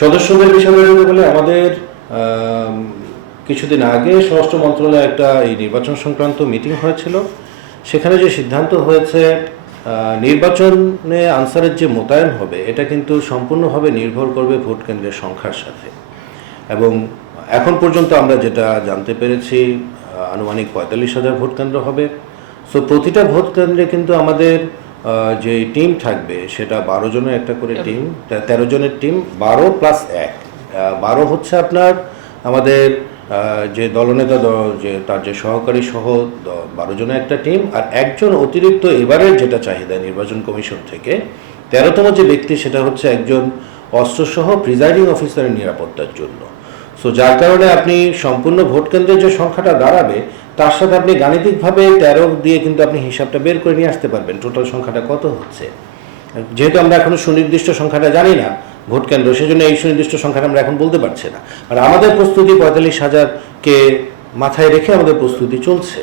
সদস্যদের বিষয়ে বলে আমাদের কিছুদিন আগে স্বরাষ্ট্র মন্ত্রণালয়ে একটা এই নির্বাচন সংক্রান্ত মিটিং হয়েছিল। সেখানে যে সিদ্ধান্ত হয়েছে নির্বাচনে আনসারের যে মোতায়েন হবে, এটা কিন্তু সম্পূর্ণভাবে নির্ভর করবে ভোট কেন্দ্রের সংখ্যার সাথে। এবং এখন পর্যন্ত আমরা যেটা জানতে পেরেছি, আনুমানিক পঁয়তাল্লিশ হাজার ভোট কেন্দ্র হবে। সো প্রতিটা ভোট কেন্দ্রে কিন্তু আমাদের যে টিম থাকবে সেটা বারো জনের একটা করে টিম তেরো জনের টিম বারো প্লাস এক। বারো হচ্ছে আপনার আমাদের যে দলনেতা যে তার যে সহকারী সহ বারো জনের একটা টিম আর একজন অতিরিক্ত এবারের যেটা চাহিদা নির্বাচন কমিশন থেকে তেরোতম যে ব্যক্তি সেটা হচ্ছে একজন অস্ত্রসহ প্রিজাইডিং অফিসারের নিরাপত্তার জন্য। সো যার কারণে আপনি সম্পূর্ণ ভোট কেন্দ্রের যে সংখ্যাটা দাঁড়াবে, তার সাথে আপনি গাণিতিকভাবে তেরো দিয়ে কিন্তু আপনি হিসাবটা বের করে নিয়ে আসতে পারবেন। টোটাল সংখ্যাটা কত হচ্ছে? যেহেতু আমরা এখনও সুনির্দিষ্ট সংখ্যাটা জানি না ভোট কেন্দ্র, সেজন্য এই সুনির্দিষ্ট সংখ্যাটা আমরা এখন বলতে পারছি না। আর আমাদের প্রস্তুতি পঁয়তাল্লিশ হাজারকে মাথায় রেখে আমাদের প্রস্তুতি চলছে।